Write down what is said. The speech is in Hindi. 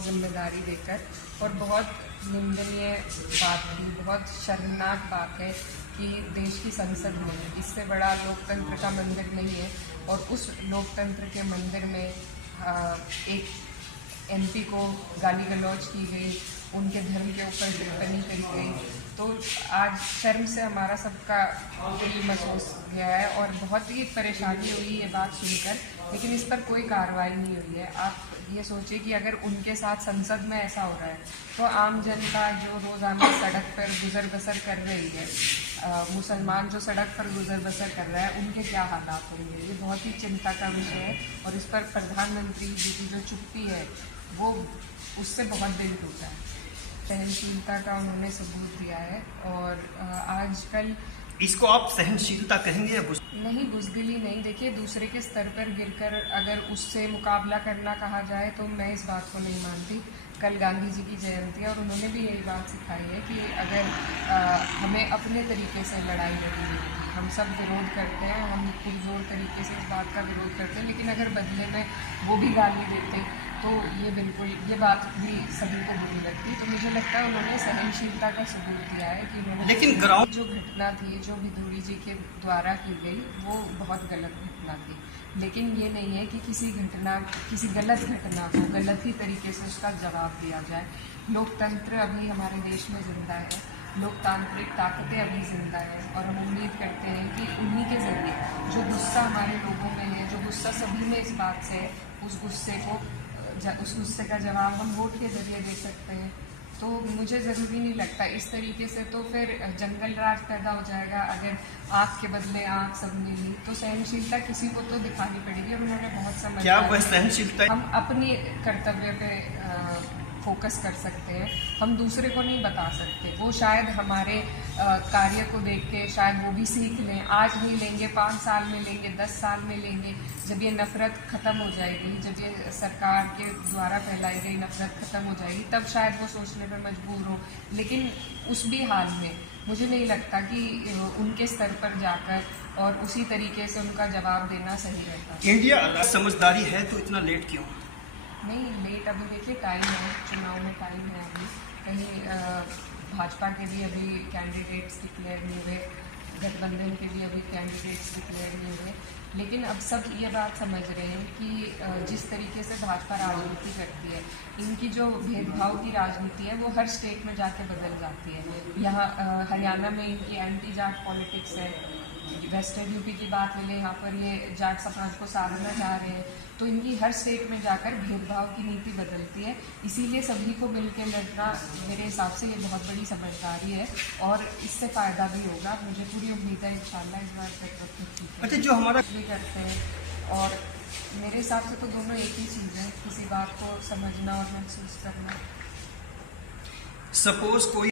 और जिम्मेदारी देकर, और बहुत निंदनीय बात थी, बहुत शर्मनाक बात है कि देश की संसद में इससे बड़ा लोकतंत्र का मंदिर नहीं है और उस लोकतंत्र के मंदिर में एक एमपी को गाली गलौज की गई, उनके धर्म के ऊपर टिप्पणी करी गई। तो आज शर्म से हमारा सबका दिल महसूस गया है और बहुत ही परेशानी हुई ये बात सुनकर, लेकिन इस पर कोई कार्रवाई नहीं हुई है। आप ये सोचिए कि अगर उनके साथ संसद में ऐसा हो रहा है तो आम जनता जो रोज़ाना सड़क पर गुजर बसर कर रही है, मुसलमान जो सड़क पर गुजर बसर कर रहा है, उनके क्या हालात होंगे। ये बहुत ही चिंता का विषय है और इस पर प्रधानमंत्री जी की जो चुप्पी है वो उससे बहुत दिल टूटा है। सहनशीलता का उन्होंने सबूत दिया है और आजकल इसको आप सहनशीलता कहेंगे या नहीं, बुज़दिली नहीं। देखिए, दूसरे के स्तर पर गिरकर अगर उससे मुकाबला करना कहा जाए तो मैं इस बात को नहीं मानती। कल गांधी जी की जयंती है और उन्होंने भी यही बात सिखाई है कि अगर हमें अपने तरीके से लड़ाई लड़नी है। हम सब विरोध करते हैं, हम पुरजोर तरीके से इस बात का विरोध करते हैं, लेकिन अगर बदले में वो भी गाली देते तो ये बात भी सभी को बुरी लगती। तो मुझे लगता है उन्होंने सहनशीलता का सबूत दिया है कि उन्होंने, लेकिन ग्राउंड जो घटना थी, जो विधूड़ी जी के द्वारा की गई, वो बहुत गलत घटना थी। लेकिन ये नहीं है कि किसी गलत घटना को गलत ही तरीके से उसका जवाब दिया जाए। लोकतंत्र अभी हमारे देश में जिंदा है, लोकतांत्रिक ताकतें अभी जिंदा है और हम उम्मीद करते हैं कि उन्हीं के ज़रिए जो गुस्सा हमारे लोगों में है, जो गुस्सा सभी में इस बात से है, उस गुस्से का जवाब हम वोट के जरिए दे सकते हैं। तो मुझे ज़रूरी नहीं लगता इस तरीके से तो फिर जंगल राज पैदा हो जाएगा। अगर आँख के बदले आँख सबने ली तो सहनशीलता किसी को तो दिखानी पड़ेगी और उन्होंने बहुत समझ। क्या वह सहनशीलता हम अपने कर्तव्य पे फोकस कर सकते हैं, हम दूसरे को नहीं बता सकते। वो शायद हमारे कार्य को देख के शायद वो भी सीख लें। आज नहीं लेंगे, 5 साल में लेंगे, 10 साल में लेंगे। जब ये नफ़रत ख़त्म हो जाएगी, जब ये सरकार के द्वारा फैलाई गई नफ़रत ख़त्म हो जाएगी, तब शायद वो सोचने पर मजबूर हो। लेकिन उस भी हाल में मुझे नहीं लगता कि उनके स्तर पर जाकर और उसी तरीके से उनका जवाब देना सही रहता। इंडिया समझदारी है तो इतना लेट क्यों? नहीं, लेट अभी देखिए टाइम है, चुनाव में टाइम है अभी। कहीं भाजपा के भी अभी कैंडिडेट्स डिक्लेयर नहीं हुए, गठबंधन के भी अभी कैंडिडेट्स डिक्लेयर नहीं हुए। लेकिन अब सब ये बात समझ रहे हैं कि जिस तरीके से भाजपा राजनीति करती है, इनकी जो भेदभाव की राजनीति है वो हर स्टेट में जाके बदल जाती है। यहाँ हरियाणा में इनकी एंटी जाट पॉलिटिक्स है, वेस्टर्न यूपी की बात ले लें, यहाँ पर ये जाट समाज को साधना चाह रहे हैं। तो इनकी हर स्टेट में जाकर भेदभाव की नीति बदलती है। इसीलिए सभी को मिलकर लड़ना मेरे हिसाब से ये बहुत बड़ी समझदारी है और इससे फ़ायदा भी होगा। मुझे पूरी उम्मीद है इंशाल्लाह इस बार तक। अच्छा, जो हमारा भी करते हैं और मेरे हिसाब से तो दोनों एक ही चीज़ है, किसी बात को समझना और महसूस करना। सपोज कोई